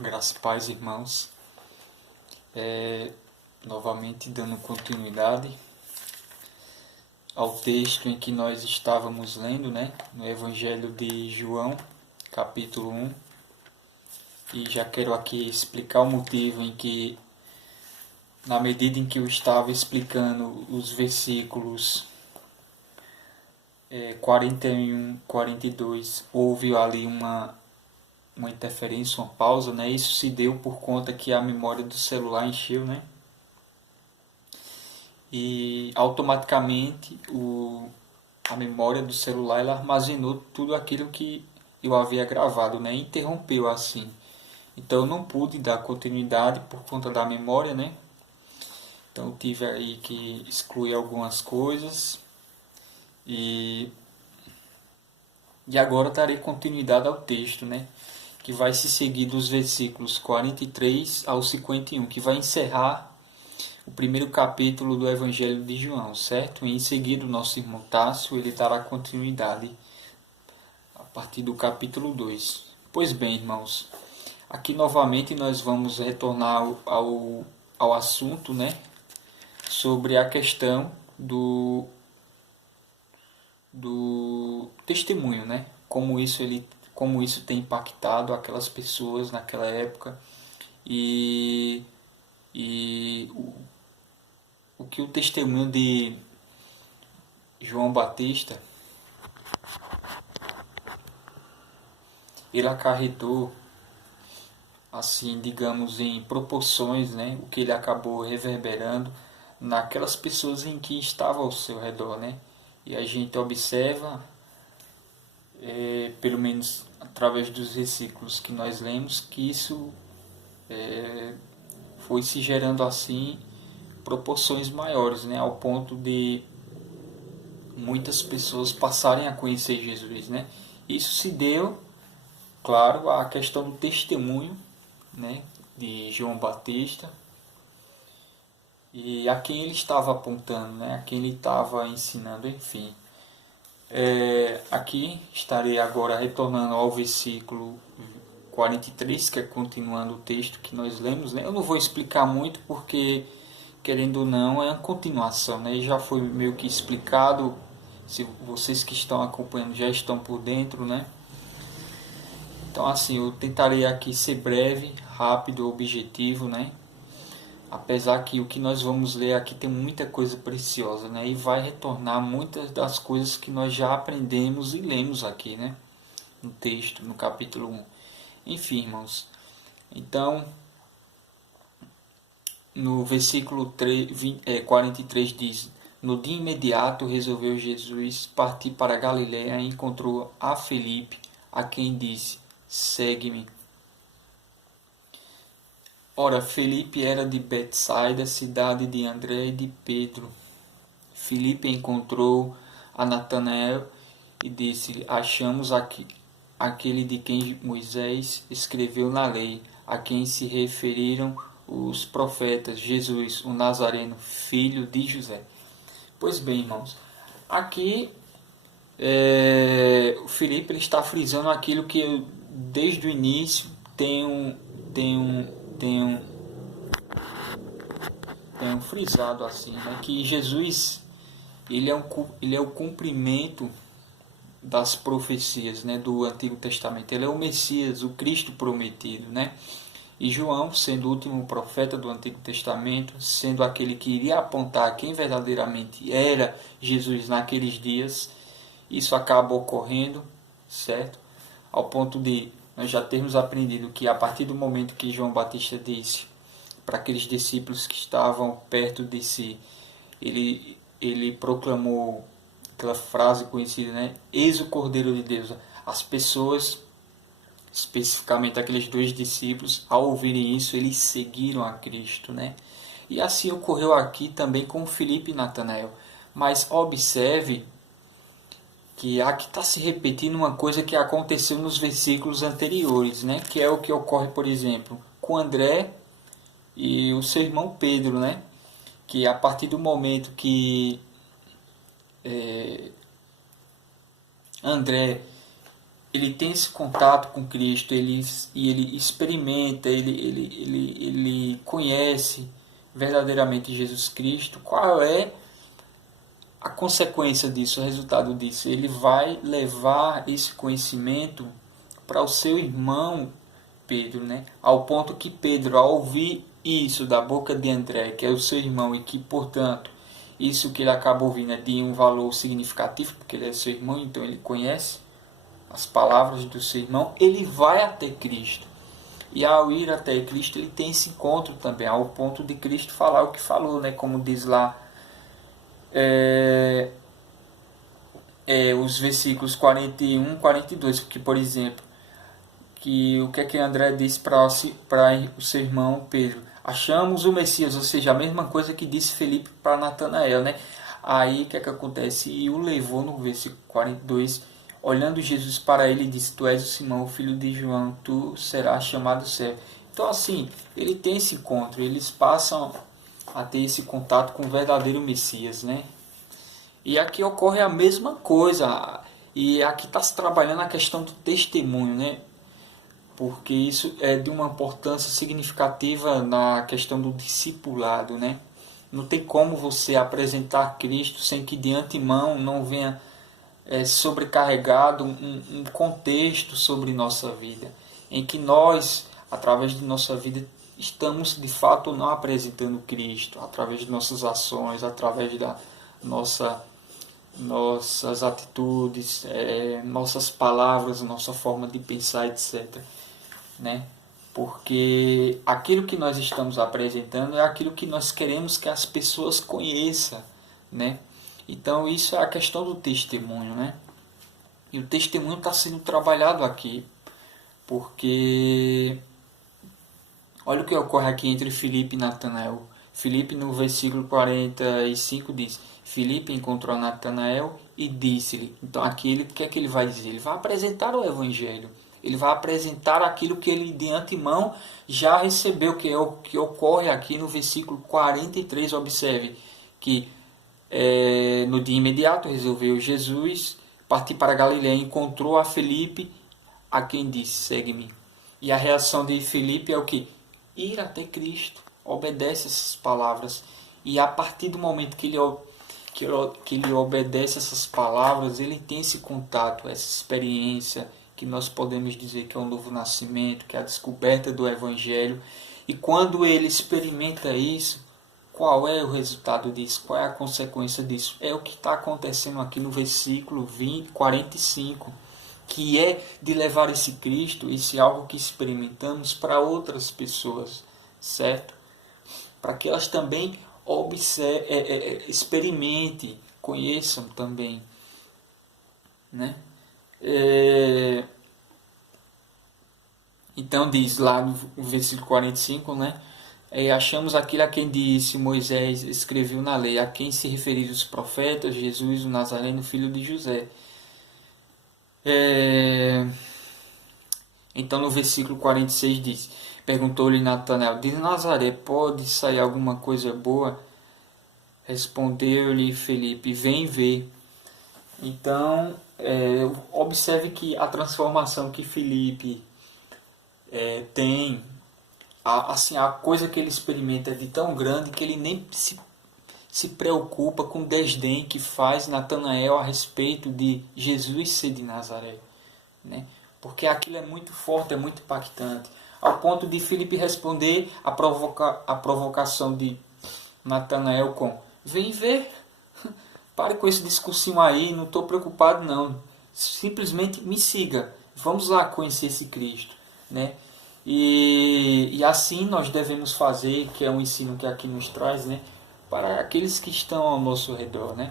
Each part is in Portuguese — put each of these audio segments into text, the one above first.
Graças e paz, irmãos. Novamente dando continuidade ao texto em que nós estávamos lendo, né? No Evangelho de João, capítulo 1. E já quero aqui explicar o motivo em que, na medida em que eu estava explicando os versículos 41, 42, houve ali uma interferência, uma pausa, né? Isso se deu por conta que a memória do celular encheu, né? E automaticamente a memória do celular ela armazenou tudo aquilo que eu havia gravado, né? Interrompeu assim. Então eu não pude dar continuidade por conta da memória, né? Então eu tive aí que excluir algumas coisas e agora darei continuidade ao texto, né? Que vai se seguir dos versículos 43 ao 51, que vai encerrar o primeiro capítulo do Evangelho de João, certo? E em seguida o nosso irmão Tássio ele dará continuidade a partir do capítulo 2. Pois bem, irmãos, aqui novamente nós vamos retornar ao assunto, né? Sobre a questão do testemunho, né? Como isso tem impactado aquelas pessoas naquela época e o que o testemunho de João Batista ele acarretou, assim, digamos, em proporções, né? O que ele acabou reverberando naquelas pessoas em que estavam ao seu redor, né? E a gente observa, pelo menos através dos versículos que nós lemos, que isso foi se gerando assim proporções maiores, né? Ao ponto de muitas pessoas passarem a conhecer Jesus, né? Isso se deu, claro, à questão do testemunho, né, de João Batista e a quem ele estava apontando, né, a quem ele estava ensinando, enfim. Aqui estarei agora retornando ao versículo 43, que é continuando o texto que nós lemos, né? Eu não vou explicar muito porque, querendo ou não, é uma continuação, né? Já foi meio que explicado, se vocês que estão acompanhando já estão por dentro, né? Então, assim, eu tentarei aqui ser breve, rápido, objetivo, né? Apesar que o que nós vamos ler aqui tem muita coisa preciosa, né? E vai retornar muitas das coisas que nós já aprendemos e lemos aqui, né? No texto, no capítulo 1. Enfim, irmãos. Então, no versículo 43 diz: No dia imediato resolveu Jesus partir para a Galiléia e encontrou a Felipe, a quem disse: Segue-me. Ora, Felipe era de Betsaida, cidade de André e de Pedro. Felipe encontrou a Natanael e disse-lhe: Achamos aqui aquele de quem Moisés escreveu na lei, a quem se referiram os profetas, Jesus, o Nazareno, filho de José. Pois bem, irmãos, aqui o Felipe ele está frisando aquilo que eu, desde o início, tenho frisado assim, né? Que Jesus ele é o cumprimento das profecias, né, do Antigo Testamento. Ele é o Messias, o Cristo prometido, né? E João, sendo o último profeta do Antigo Testamento, sendo aquele que iria apontar quem verdadeiramente era Jesus naqueles dias, isso acaba ocorrendo, certo? Ao ponto de nós já termos aprendido que a partir do momento que João Batista disse para aqueles discípulos que estavam perto de si, ele proclamou aquela frase conhecida, né? Eis o Cordeiro de Deus. As pessoas, especificamente aqueles dois discípulos, ao ouvirem isso, eles seguiram a Cristo, né? E assim ocorreu aqui também com Filipe e Natanael. Mas observe que aqui está se repetindo uma coisa que aconteceu nos versículos anteriores, né? Que é o que ocorre, por exemplo, com André e o seu irmão Pedro, né? Que a partir do momento que André ele tem esse contato com Cristo, ele experimenta, ele conhece verdadeiramente Jesus Cristo, qual é a consequência disso, o resultado disso? Ele vai levar esse conhecimento para o seu irmão Pedro, né? Ao ponto que Pedro, ao ouvir isso da boca de André, que é o seu irmão, e que, portanto, isso que ele acaba ouvindo é de um valor significativo, porque ele é seu irmão, então ele conhece as palavras do seu irmão, ele vai até Cristo. E ao ir até Cristo, ele tem esse encontro também, ao ponto de Cristo falar o que falou, né? Como diz lá os versículos 41 e 42, que, por exemplo, que o que é que André disse para o seu irmão Pedro? Achamos o Messias, ou seja, a mesma coisa que disse Felipe para Natanael, né? Aí o que é que acontece? E o levou no versículo 42, olhando Jesus para ele, disse: Tu és o Simão, filho de João, tu serás chamado servo. Então, assim, ele tem esse encontro, eles passam a ter esse contato com o verdadeiro Messias, né? E aqui ocorre a mesma coisa, e aqui está se trabalhando a questão do testemunho, né? Porque isso é de uma importância significativa na questão do discipulado, né? Não tem como você apresentar Cristo sem que de antemão não venha sobrecarregado um contexto sobre nossa vida, em que nós, através de nossa vida, estamos de fato não apresentando Cristo, através de nossas ações, através da nossas atitudes, nossas palavras, nossa forma de pensar, etc. Né? Porque aquilo que nós estamos apresentando é aquilo que nós queremos que as pessoas conheçam, né? Então isso é a questão do testemunho, né? E o testemunho está sendo trabalhado aqui, porque olha o que ocorre aqui entre Filipe e Natanael. Filipe, no versículo 45, diz: Filipe encontrou Natanael e disse-lhe. Então aqui o que é que ele vai dizer? Ele vai apresentar o Evangelho. Ele vai apresentar aquilo que ele de antemão já recebeu, que é o que ocorre aqui no versículo 43. Observe que no dia imediato resolveu Jesus partir para Galiléia, encontrou a Filipe, a quem disse: segue-me. E a reação de Filipe é o que? Ir até Cristo, obedece essas palavras. E a partir do momento que ele obedece essas palavras, ele tem esse contato, essa experiência, que nós podemos dizer que é um novo nascimento, que é a descoberta do Evangelho. E quando ele experimenta isso, qual é o resultado disso? Qual é a consequência disso? É o que está acontecendo aqui no versículo 45, que é de levar esse Cristo, esse algo que experimentamos, para outras pessoas, certo? Para que elas também experimentem, conheçam também, né? Então diz lá no versículo 45, né? Achamos aquilo a quem disse Moisés escreveu na lei, a quem se referiram os profetas, Jesus, o Nazareno, filho de José. Então no versículo 46 diz: perguntou-lhe Natanael: de Nazaré pode sair alguma coisa boa? Respondeu-lhe Felipe: vem ver. Então observe que a transformação que Felipe tem, a coisa que ele experimenta é de tão grande que ele nem se preocupa com o desdém que faz Natanael a respeito de Jesus ser de Nazaré, né? Porque aquilo é muito forte, é muito impactante, ao ponto de Filipe responder a provocação de Natanael com: vem ver, pare com esse discursinho aí, não estou preocupado não, simplesmente me siga, vamos lá conhecer esse Cristo, né? E assim nós devemos fazer, que é um ensino que aqui nos traz, né, para aqueles que estão ao nosso redor, né?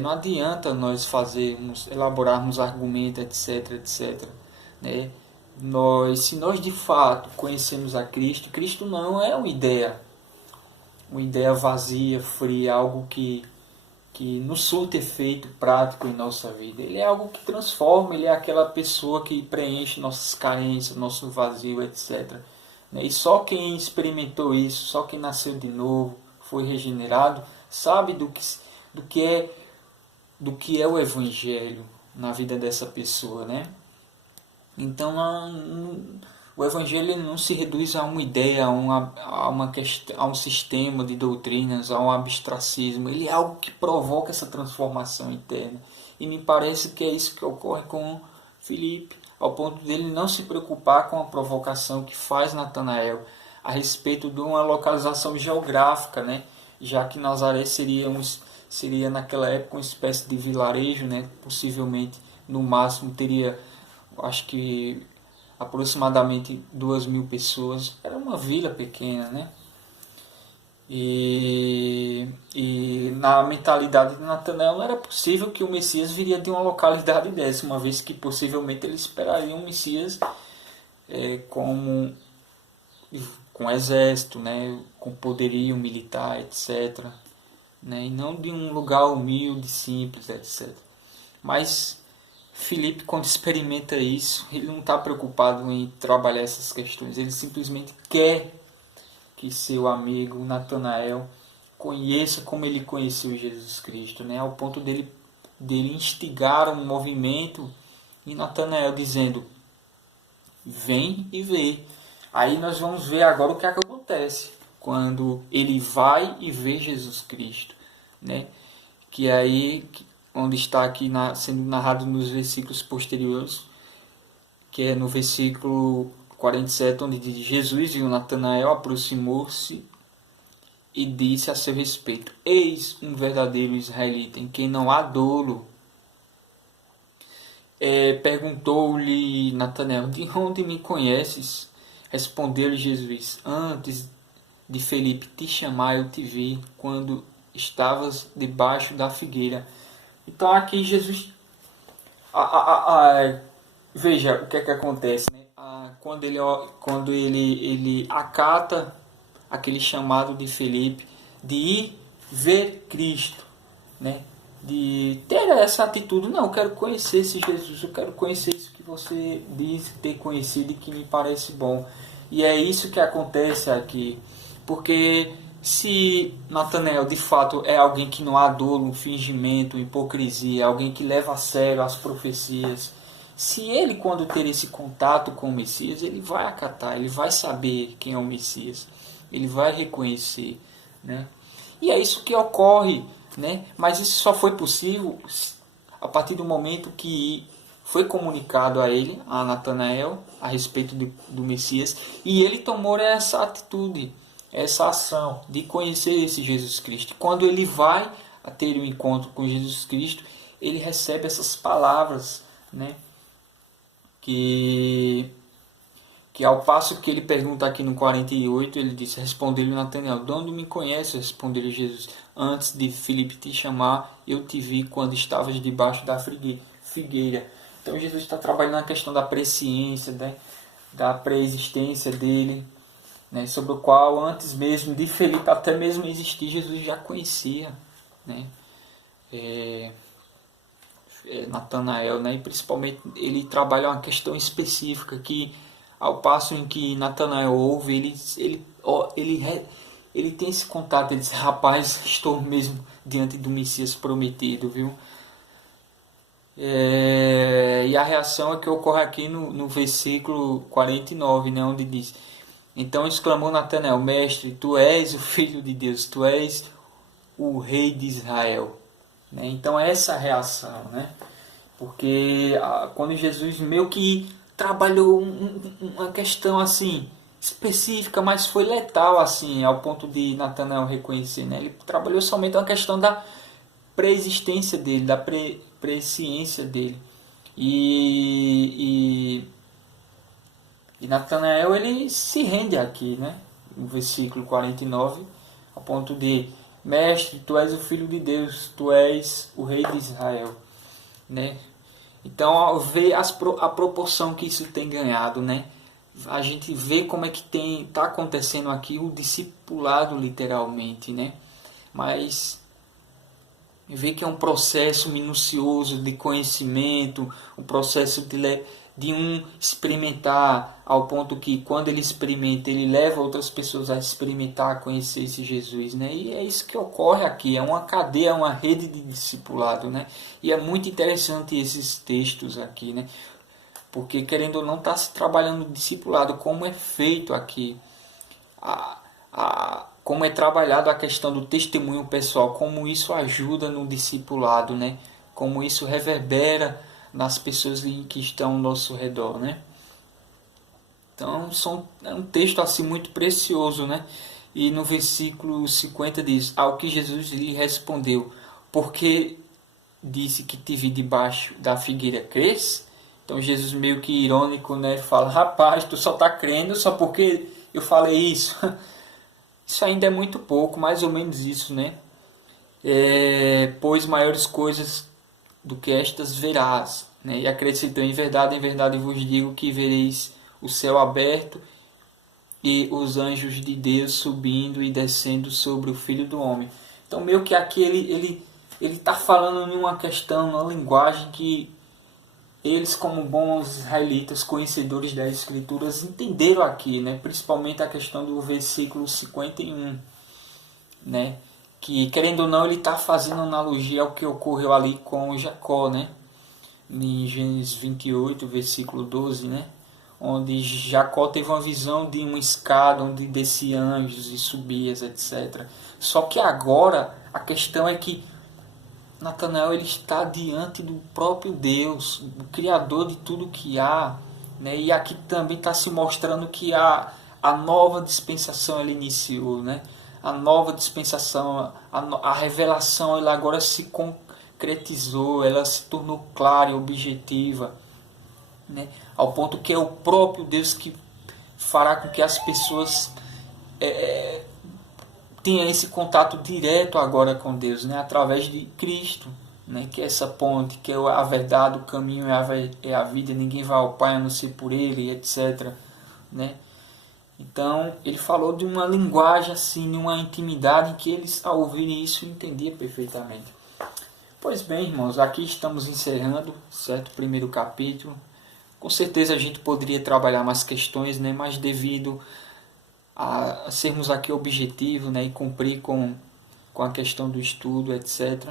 Não adianta nós elaborarmos argumentos, etc, né? Se nós de fato conhecemos a Cristo, Cristo não é uma ideia vazia, fria, algo que nos surte efeito prático em nossa vida. Ele é algo que transforma, ele é aquela pessoa que preenche nossas carências, nosso vazio, etc. E só quem experimentou isso, só quem nasceu de novo, foi regenerado, sabe do que é o Evangelho na vida dessa pessoa, né? Então o Evangelho ele não se reduz a uma ideia, a uma questão, a um sistema de doutrinas, a um abstracismo. Ele é algo que provoca essa transformação interna. E me parece que é isso que ocorre com Filipe, ao ponto dele não se preocupar com a provocação que faz Natanael a respeito de uma localização geográfica, né? Já que Nazaré seria naquela época uma espécie de vilarejo, né? Possivelmente no máximo teria, acho que aproximadamente 2.000 pessoas. Era uma vila pequena, né? E na mentalidade de Natanael não era possível que o Messias viria de uma localidade dessa, uma vez que possivelmente ele esperaria um Messias como com exército, né, com poderio militar, etc. Né, e não de um lugar humilde, simples, etc. Mas Filipe, quando experimenta isso, ele não está preocupado em trabalhar essas questões, ele simplesmente quer que seu amigo Natanael conheça como ele conheceu Jesus Cristo, né? Ao ponto dele instigar um movimento em Natanael dizendo: vem e vê. Aí nós vamos ver agora o que acontece quando ele vai e vê Jesus Cristo, né? Que aí, onde está aqui sendo narrado nos versículos posteriores, que é no versículo 47, onde diz: Jesus viu Natanael, aproximou-se e disse a seu respeito: eis um verdadeiro israelita, em quem não há dolo. Perguntou-lhe Natanael: de onde me conheces? Respondeu-lhe Jesus: antes de Felipe te chamar, eu te vi quando estavas debaixo da figueira. Então aqui Jesus, veja o que é que acontece, né? Quando ele acata aquele chamado de Felipe de ir ver Cristo, né? De ter essa atitude: não, eu quero conhecer esse Jesus, eu quero conhecer isso que você diz ter conhecido e que me parece bom. E é isso que acontece aqui, porque se Natanael de fato é alguém que não há dolo, um fingimento, hipocrisia, alguém que leva a sério as profecias, se ele, quando ter esse contato com o Messias, ele vai acatar, ele vai saber quem é o Messias, ele vai reconhecer, né? E é isso que ocorre, né? Mas isso só foi possível a partir do momento que foi comunicado a ele, a Natanael, a respeito do Messias, e ele tomou essa atitude, essa ação de conhecer esse Jesus Cristo. Quando ele vai a ter um encontro com Jesus Cristo, ele recebe essas palavras, né? Que ao passo que ele pergunta aqui no 48, ele diz: respondeu-lhe Natanael: de onde me conheces? Respondeu-lhe Jesus: antes de Filipe te chamar, eu te vi quando estavas debaixo da figueira. Então Jesus está trabalhando na questão da presciência, né? Da pré-existência dele, né? Sobre o qual antes mesmo de Filipe até mesmo existir, Jesus já conhecia, né? Natanael, né? E principalmente ele trabalha uma questão específica que, ao passo em que Natanael ouve, ele tem esse contato, ele diz: rapaz, estou mesmo diante do Messias prometido, viu? E a reação é que ocorre aqui no versículo 49, né? Onde diz: então exclamou Natanael: mestre, tu és o Filho de Deus, tu és o Rei de Israel. Né? Então essa reação, né? Porque quando Jesus meio que trabalhou uma questão assim específica, mas foi letal assim, ao ponto de Natanael reconhecer, né? Ele trabalhou somente uma questão da pré-existência dele, da presciência dele. E Natanael, ele se rende aqui, né? No versículo 49, a ponto de: mestre, tu és o Filho de Deus, tu és o Rei de Israel, né? Então, vê a proporção que isso tem ganhado, né? A gente vê como é que está acontecendo aqui o discipulado, literalmente, né? Mas vê que é um processo minucioso de conhecimento, um processo de um experimentar, ao ponto que quando ele experimenta, ele leva outras pessoas a experimentar, a conhecer esse Jesus, né? E é isso que ocorre aqui, é uma cadeia, uma rede de discipulado, né? E é muito interessante esses textos aqui, né? Porque, querendo ou não, está se trabalhando no discipulado, como é feito aqui, como é trabalhado a questão do testemunho pessoal, como isso ajuda no discipulado, né? Como isso reverbera nas pessoas que estão ao nosso redor, né? Então, é um texto assim muito precioso, né? E no versículo 50 diz: ao que Jesus lhe respondeu, porque disse que te vi debaixo da figueira, crês? Então Jesus, meio que irônico, né, fala: rapaz, tu só está crendo só porque eu falei isso. Isso ainda é muito pouco, mais ou menos isso, né? Pois maiores coisas do que estas verás, né? E acrescentou: em verdade vos digo que vereis o céu aberto e os anjos de Deus subindo e descendo sobre o Filho do Homem. Então, meio que aqui ele está falando em uma questão, uma linguagem que eles, como bons israelitas, conhecedores das Escrituras, entenderam aqui, né? Principalmente a questão do versículo 51, né? Que, querendo ou não, ele está fazendo analogia ao que ocorreu ali com Jacó, né? Em Gênesis 28, versículo 12, né? Onde Jacó teve uma visão de uma escada onde descia anjos e subias, etc. Só que agora a questão é que Natanael ele está diante do próprio Deus, o Criador de tudo que há, né? E aqui também está se mostrando que a nova dispensação ela iniciou, né? A nova dispensação, a revelação ela agora se concretizou, ela se tornou clara e objetiva, né? Ao ponto que é o próprio Deus que fará com que as pessoas tenham esse contato direto agora com Deus, né? Através de Cristo, né? Que é essa ponte, que é a verdade, o caminho é a vida, ninguém vai ao Pai a não ser por Ele, etc., né? Então ele falou de uma linguagem assim, de uma intimidade que eles ao ouvirem isso entendiam perfeitamente. Pois bem, irmãos, aqui estamos encerrando, certo? O primeiro capítulo. Com certeza a gente poderia trabalhar mais questões, né? Mas devido a sermos aqui objetivos, né? E cumprir com a questão do estudo, etc.,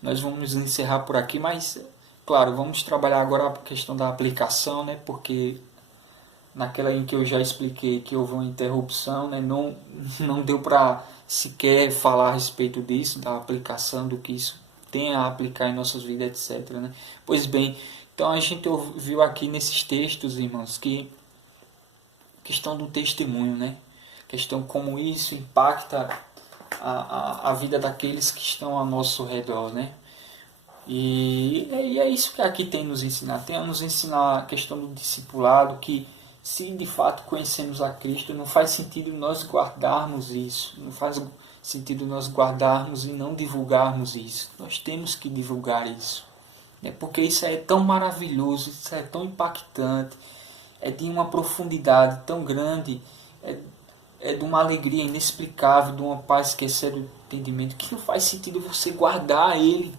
nós vamos encerrar por aqui, mas, claro, vamos trabalhar agora a questão da aplicação, né? Porque naquela em que eu já expliquei que houve uma interrupção, né? Não deu para sequer falar a respeito disso, da aplicação, do que isso tem a aplicar em nossas vidas, etc., né? Pois bem, então a gente viu aqui nesses textos, irmãos, que questão do testemunho, né? Questão como isso impacta a vida daqueles que estão ao nosso redor, né? E é isso que aqui tem nos ensinar. Tem a nos ensinar a questão do discipulado, que se de fato conhecemos a Cristo, não faz sentido nós guardarmos isso. Não faz sentido nós guardarmos e não divulgarmos isso. Nós temos que divulgar isso. Porque isso é tão maravilhoso, isso é tão impactante, é de uma profundidade tão grande, é de uma alegria inexplicável, de uma paz que excede o entendimento, que não faz sentido você guardar ele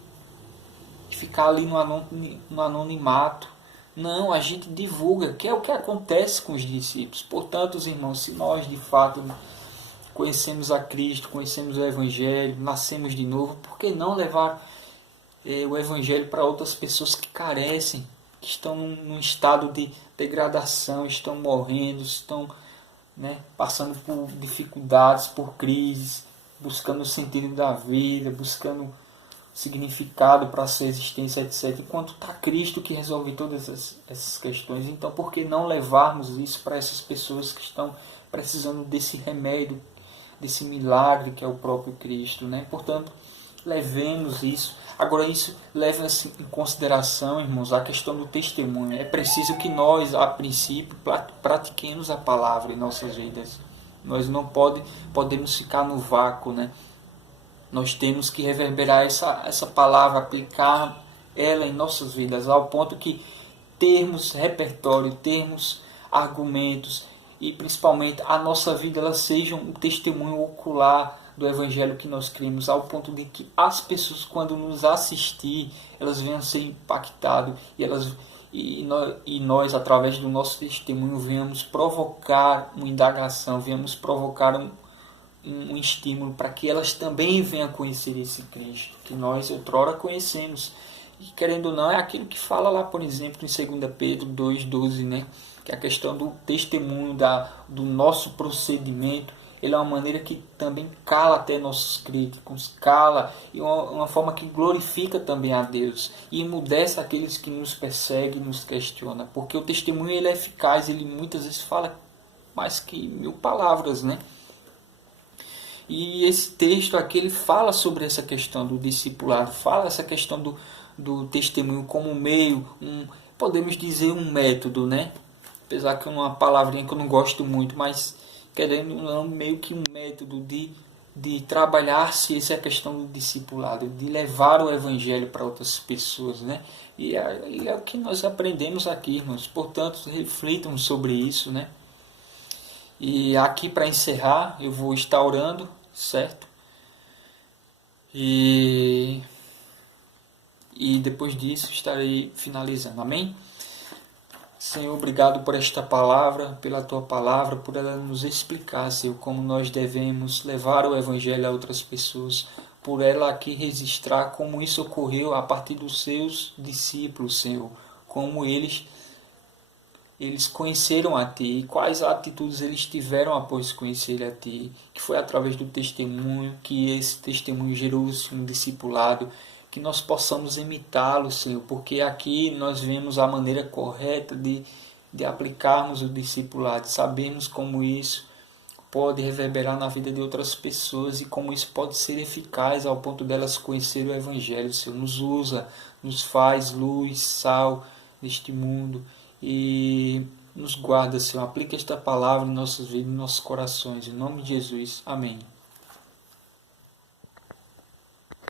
e ficar ali no anonimato. Não, a gente divulga, que é o que acontece com os discípulos. Portanto, os irmãos, se nós de fato conhecemos a Cristo, conhecemos o Evangelho, nascemos de novo, por que não levar o Evangelho para outras pessoas que carecem, que estão num estado de degradação, estão morrendo, estão, né, passando por dificuldades, por crises, buscando o sentido da vida, buscando significado para a sua existência, etc. Enquanto está Cristo que resolve todas essas questões. Então, por que não levarmos isso para essas pessoas que estão precisando desse remédio, desse milagre que é o próprio Cristo, né? Portanto, levemos isso. Agora, isso leva-se em consideração, irmãos, a questão do testemunho. É preciso que nós, a princípio, pratiquemos a palavra em nossas vidas. Nós não podemos ficar no vácuo, né? Nós temos que reverberar essa palavra, aplicar ela em nossas vidas, ao ponto que termos repertório, termos argumentos e principalmente a nossa vida ela seja um testemunho ocular do Evangelho que nós cremos, ao ponto de que as pessoas, quando nos assistir, elas venham ser impactadas e nós, através do nosso testemunho, venhamos provocar uma indagação, venhamos provocar um estímulo para que elas também venham conhecer esse Cristo, que nós outrora conhecemos. E querendo ou não, é aquilo que fala lá, por exemplo, em 2 Pedro 2,12, né? Que é a questão do testemunho, do nosso procedimento. Ele é uma maneira que também cala até nossos críticos, cala, e uma forma que glorifica também a Deus e emudece aqueles que nos perseguem, nos questionam, porque o testemunho ele é eficaz, ele muitas vezes fala mais que 1000 palavras, né? E esse texto aqui ele fala sobre essa questão do discipulado, fala essa questão do testemunho como meio, podemos dizer um método, né? Apesar que é uma palavrinha que eu não gosto muito, mas querendo não, meio que um método de trabalhar-se essa questão do discipulado, de levar o evangelho para outras pessoas, né? E é o que nós aprendemos aqui, irmãos. Portanto, reflitam sobre isso, né? E aqui para encerrar, eu vou estar orando, certo? E depois disso estarei finalizando. Amém? Senhor, obrigado por esta palavra, pela tua palavra, por ela nos explicar, Senhor, como nós devemos levar o evangelho a outras pessoas, por ela aqui registrar como isso ocorreu a partir dos seus discípulos, Senhor, como eles conheceram a Ti, e quais atitudes eles tiveram após conhecer a Ti, que foi através do testemunho, que esse testemunho gerou-se um discipulado, que nós possamos imitá-lo, Senhor, porque aqui nós vemos a maneira correta de aplicarmos o discipulado, sabemos como isso pode reverberar na vida de outras pessoas e como isso pode ser eficaz ao ponto delas conhecerem o Evangelho, Senhor. Nos usa, nos faz luz, sal deste mundo e nos guarda, Senhor. Aplica esta palavra em nossas vidas, em nossos corações. Em nome de Jesus. Amém.